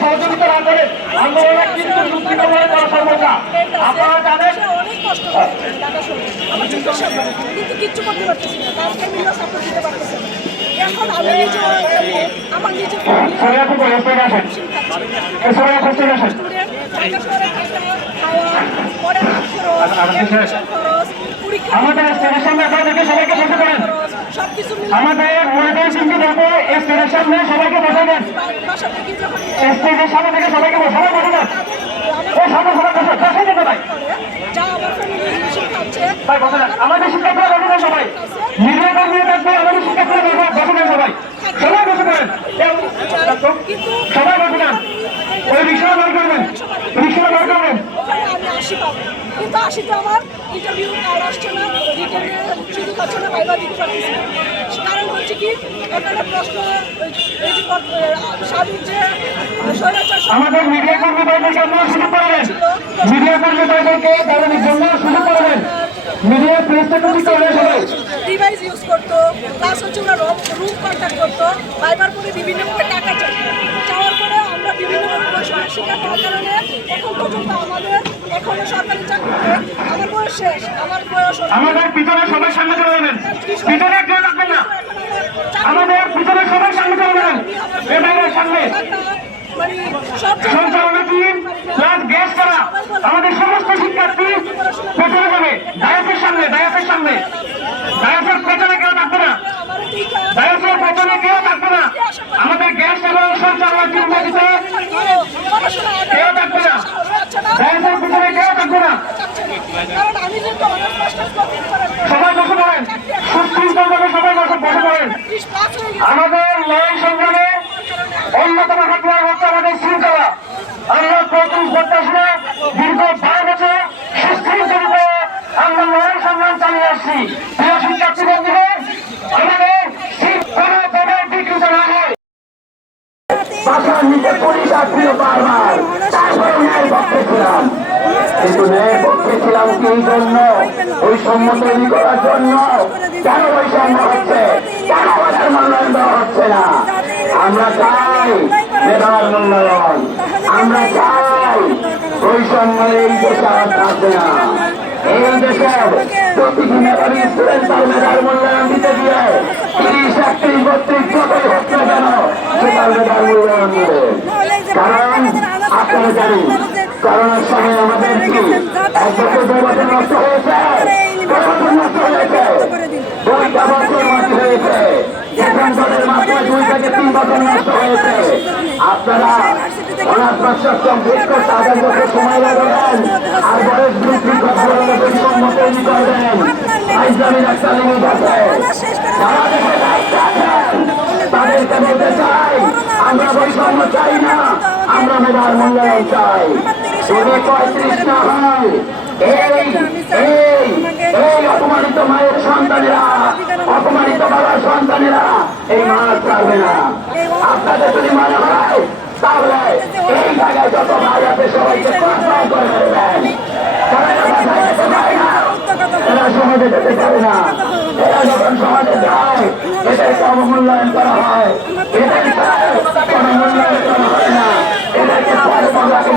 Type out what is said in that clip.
সহযোগিতা না করে আন্দোলনে কিন্তু যুক্তিভাবে করা সম্ভব না আপনারা জানেন অনেক কষ্ট কিন্তু কিচ্ছু করতে পারতেছি না। তার ফ্যামিলিও সাপোর্ট দিতে পারতেছে এখন আমি নিজে আমার আমাদের আমাদের সবাইকে বসে করেন আমাদের সিংকে সবাইকে দেন স্টেজের সামনে থেকে সবাইকে সবাই বসে বসে আমাদের শিক্ষার্থীরা বসে দেন সবাই মিডিয়া কর্মী থাকবে আমাদের শিক্ষার্থীরা বসে দেন সবাই সবাই বসে কিন্তু সবাই দেন ওই রিক্সা বার করবেন রিক্সা বার করবেন কিন্তু আশিতে আমার ইন্টারভিউ কার্ড আসছে না রিটার্নে পাচ্ছে না ভাইবা দিতে পারতেছি। কারণ হচ্ছে কি এখানে প্রশ্ন এই যে স্বাধীন যে স্বৈরাচার আমাদের মিডিয়া কর্মী ভাইদেরকে আপনারা সুযোগ করে মিডিয়া কর্মী ভাইদেরকে তাদের জন্য সুযোগ করে দেন মিডিয়া প্রেস সেক্রেটারি করে সবাই। ডিভাইস ইউজ করতো প্লাস হচ্ছে ওরা রুম কন্ট্যাক্ট করতো। ভাইবার পরে বিভিন্নভাবে টাকা চাই চাওয়ার পরে আমরা বিভিন্নভাবে বৈষম্যের শিকার হওয়ার কারণে এখন পর্যন্ত আমাদের এখনও সরকারি চাকরিতে আমার বয়স শেষ, আমার বয়স আমাদের পিছনে সবাই সামনে চলে যাবেন। পিছনে কেউ রাখবেন না। আমাদের পিছনে সবাই সামনে চলে যাবেন। এবারের সামনে। মানে সঞ্চালনা টিম প্লাস গ্যাস করা আমাদের সমস্ত শিক্ষার্থী পেছনে যাবে। ডায়াসের সামনে ডায়াসের সামনে। ডায়াসের পেছনে কেউ থাকবে না। ডায়াসের পেছনে কেউ থাকবে না। আমাদের গ্যাস এবং সঞ্চালনা টিম বাড়িতে কেউ থাকবে না ডায়াসের পেছনে কেউ থাকবে না কারণ আমি যেহেতু অনার্স মাস্টার্স করতে পারেন সবাই বসে পড়েন সুশৃঙ্খলভাবে সবাই বসে বসে পড়েন আমাদের লড়াই সংগ্রামে অন্যতম হাতিয়ার হচ্ছে আমাদের শৃঙ্খলা। আমরা প্রথম প্রত্যাশা দীর্ঘ বারো বছর সুশৃঙ্খলিত আমরা লড়াই সংগ্রাম চালিয়ে আসছি। প্রিয় শিক্ষার্থী বন্ধুগণ আমাদের কোনো দলের বিকৃত না হয়। বাসার নিচে পুলিশ আসছিল বারবার। ওই সম্মত করার জন্য। কেন বৈষম্য মূল্যায়ন না? আমরা চাই মেধার এই দেশে আর থাকবে এই দেশের প্রতিটি দিতে গিয়ে তিরিশ একত্রিশ বত্রিশ যতই হোক কেন সে মেধার মূল্যায়ন দেবে কারণ জানেন করোনার সময় আমাদের কি নষ্ট হয়েছে। নষ্ট তাদের মাত্র দুই। থেকে তিন বছর নষ্ট হয়েছে। আপনারা সময় লাগাবেন আর বয়স বৃদ্ধি করবেন করবেন আছে যারা দেশে দায়িত্ব আছেন তাদেরকে বলতে চাই আমরা বৈষম্য চাই না মেধার মূল্যায়ন চাই। যদি পঁয়ত্রিশ না হয়, এই এই এই অপমানিত মায়ের সন্তানেরা, অপমানিত বাবার সন্তানেরা এই মাছ ছাড়বে না। আপনাদের যদি মনে হয়, তাহলে এই জায়গায় যত ভাই আছে, সবাইকে কনফার্ম করে দেবেন সমাজে যেতে পারে না। এরা যখন সমাজে যায়, এদেরকে অবমূল্যায়ন করা হয়, এদেরকে